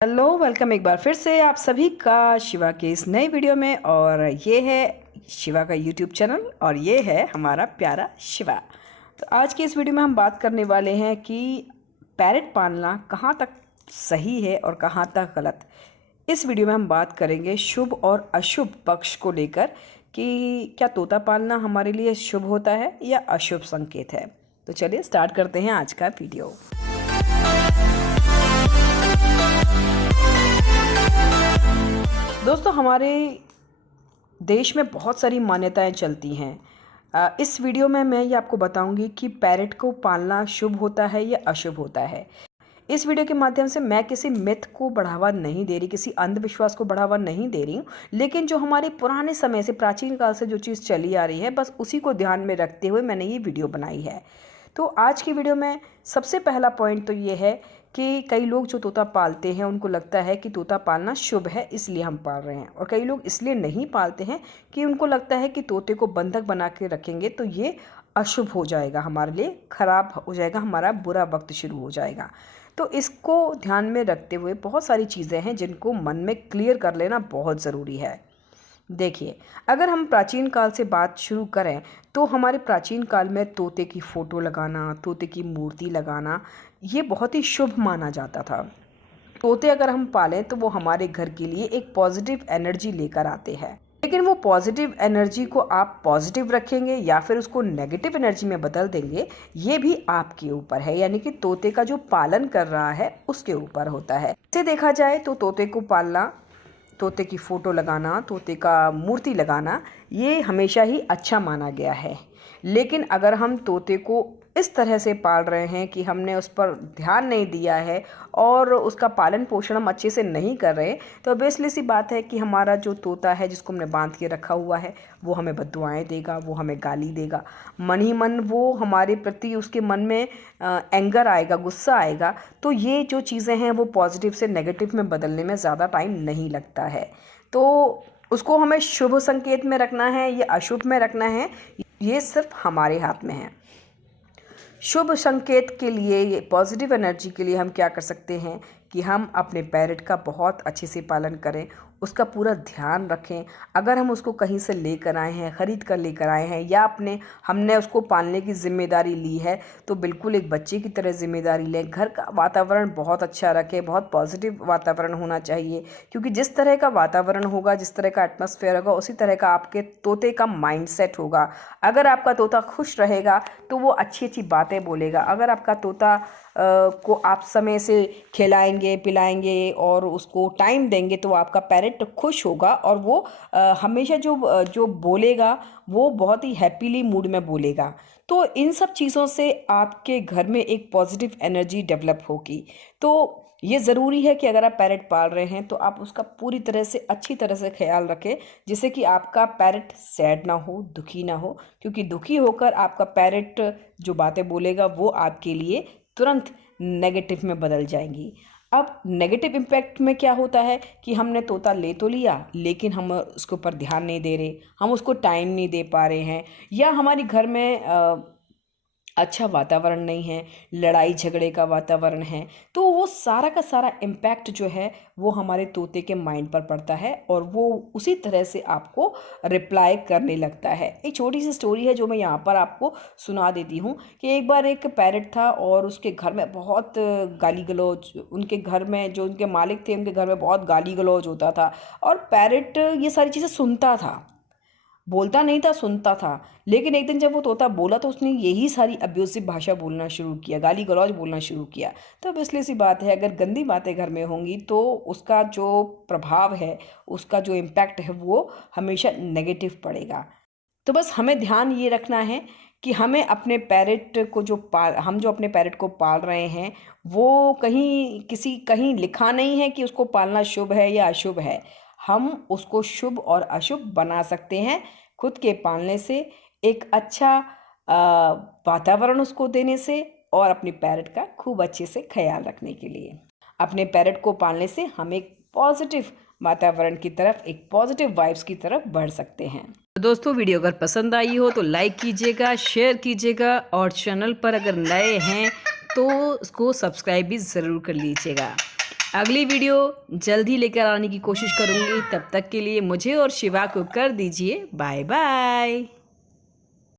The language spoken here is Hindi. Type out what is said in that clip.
हेलो, वेलकम एक बार फिर से आप सभी का शिवा के इस नई वीडियो में। और ये है शिवा का यूट्यूब चैनल और ये है हमारा प्यारा शिवा। तो आज की इस वीडियो में हम बात करने वाले हैं कि पैरट पालना कहाँ तक सही है और कहाँ तक गलत। इस वीडियो में हम बात करेंगे शुभ और अशुभ पक्ष को लेकर कि क्या तोता पालना हमारे लिए शुभ होता है या अशुभ संकेत है। तो चलिए स्टार्ट करते हैं आज का वीडियो। दोस्तों, हमारे देश में बहुत सारी मान्यताएं चलती हैं। इस वीडियो में मैं ये आपको बताऊंगी कि पैरट को पालना शुभ होता है या अशुभ होता है। इस वीडियो के माध्यम से मैं किसी मिथ को बढ़ावा नहीं दे रही, किसी अंधविश्वास को बढ़ावा नहीं दे रही हूँ, लेकिन जो हमारे पुराने समय से, प्राचीन काल से जो चीज़ चली आ रही है, बस उसी को ध्यान में रखते हुए मैंने ये वीडियो बनाई है। तो आज की वीडियो में सबसे पहला पॉइंट तो ये है कि कई लोग जो तोता पालते हैं उनको लगता है कि तोता पालना शुभ है, इसलिए हम पाल रहे हैं। और कई लोग इसलिए नहीं पालते हैं कि उनको लगता है कि तोते को बंधक बना के रखेंगे तो ये अशुभ हो जाएगा, हमारे लिए खराब हो जाएगा, हमारा बुरा वक्त शुरू हो जाएगा। तो इसको ध्यान में रखते हुए बहुत सारी चीज़ें हैं जिनको मन में क्लियर कर लेना बहुत ज़रूरी है। देखिए, अगर हम प्राचीन काल से बात शुरू करें तो हमारे प्राचीन काल में तोते की फ़ोटो लगाना, तोते की मूर्ति लगाना, ये बहुत ही शुभ माना जाता था। तोते अगर हम पालें तो वो हमारे घर के लिए एक पॉजिटिव एनर्जी लेकर आते हैं। लेकिन वो पॉजिटिव एनर्जी को आप पॉजिटिव रखेंगे या फिर उसको नेगेटिव एनर्जी में बदल देंगे, ये भी आपके ऊपर है, यानी कि तोते का जो पालन कर रहा है उसके ऊपर होता है। इसे देखा जाए तो तोते को पालना, तोते की फ़ोटो लगाना, तोते का मूर्ति लगाना, ये हमेशा ही अच्छा माना गया है। लेकिन अगर हम तोते को इस तरह से पाल रहे हैं कि हमने उस पर ध्यान नहीं दिया है और उसका पालन पोषण हम अच्छे से नहीं कर रहे, तो ऑब्वियसली सी बात है कि हमारा जो तोता है जिसको हमने बांध के रखा हुआ है वो हमें बद्दुआएं देगा, वो हमें गाली देगा, मन ही मन वो हमारे प्रति, उसके मन में एंगर आएगा, गुस्सा आएगा। तो ये जो चीज़ें हैं वो पॉजिटिव से नेगेटिव में बदलने में ज़्यादा टाइम नहीं लगता है। तो उसको हमें शुभ संकेत में रखना है या अशुभ में रखना है, ये सिर्फ हमारे हाथ में है। शुभ संकेत के लिए, ये पॉजिटिव एनर्जी के लिए हम क्या कर सकते हैं कि हम अपने पैरट का बहुत अच्छे से पालन करें, उसका पूरा ध्यान रखें। अगर हम उसको कहीं से लेकर आए हैं, ख़रीद कर लेकर आए हैं या हमने उसको पालने की ज़िम्मेदारी ली है, तो बिल्कुल एक बच्चे की तरह ज़िम्मेदारी लें। घर का वातावरण बहुत अच्छा रखें, बहुत पॉजिटिव वातावरण होना चाहिए, क्योंकि जिस तरह का वातावरण होगा, जिस तरह का एटमॉस्फेयर होगा, उसी तरह का आपके तोते का माइंडसेट होगा। अगर आपका तोता खुश रहेगा तो वो अच्छी अच्छी बातें बोलेगा। अगर आपका तोता को आप समय से खिलाएंगे, पिलाएंगे और उसको टाइम देंगे तो आपका पैरट खुश होगा और वो हमेशा जो बोलेगा वो बहुत ही हैप्पीली मूड में बोलेगा। तो इन सब चीज़ों से आपके घर में एक पॉजिटिव एनर्जी डेवलप होगी। तो ये ज़रूरी है कि अगर आप पैरट पाल रहे हैं तो आप उसका पूरी तरह से, अच्छी तरह से ख्याल रखें, जिससे कि आपका पैरट सैड ना हो, दुखी ना हो, क्योंकि दुखी होकर आपका पैरट जो बातें बोलेगा वो आपके लिए तुरंत नेगेटिव में बदल जाएंगी। अब नेगेटिव इम्पैक्ट में क्या होता है कि हमने तोता ले तो लिया, लेकिन हम उसके ऊपर ध्यान नहीं दे रहे, हम उसको टाइम नहीं दे पा रहे हैं, या हमारे घर में अच्छा वातावरण नहीं है, लड़ाई झगड़े का वातावरण है, तो वो सारा का सारा इम्पैक्ट जो है वो हमारे तोते के माइंड पर पड़ता है और वो उसी तरह से आपको रिप्लाई करने लगता है। एक छोटी सी स्टोरी है जो मैं यहाँ पर आपको सुना देती हूँ कि एक बार एक पैरट था और उसके घर में बहुत गाली गलौज, उनके घर में जो उनके मालिक थे उनके घर में बहुत गाली गलौज होता था और पैरट ये सारी चीज़ें सुनता था, बोलता नहीं था, सुनता था। लेकिन एक दिन जब वो तोता बोला तो उसने यही सारी अब्यूसिव भाषा बोलना शुरू किया, गाली गलौज बोलना शुरू किया। तो अब इसलिए सी बात है, अगर गंदी बातें घर में होंगी तो उसका जो प्रभाव है, उसका जो इम्पैक्ट है वो हमेशा नेगेटिव पड़ेगा। तो बस हमें ध्यान ये रखना है कि हमें अपने पैरट को हम जो अपने पैरट को पाल रहे हैं वो कहीं लिखा नहीं है कि उसको पालना शुभ है या अशुभ है। हम उसको शुभ और अशुभ बना सकते हैं खुद के पालने से, एक अच्छा वातावरण उसको देने से और अपनी पैरट का खूब अच्छे से ख्याल रखने के लिए। अपने पैरट को पालने से हम एक पॉजिटिव वातावरण की तरफ, एक पॉजिटिव वाइब्स की तरफ बढ़ सकते हैं। तो दोस्तों, वीडियो अगर पसंद आई हो तो लाइक कीजिएगा, शेयर कीजिएगा और चैनल पर अगर नए हैं तो उसको सब्सक्राइब भी ज़रूर कर लीजिएगा। अगली वीडियो जल्दी लेकर आने की कोशिश करूँगी। तब तक के लिए मुझे और शिवा को कर दीजिए बाय बाय।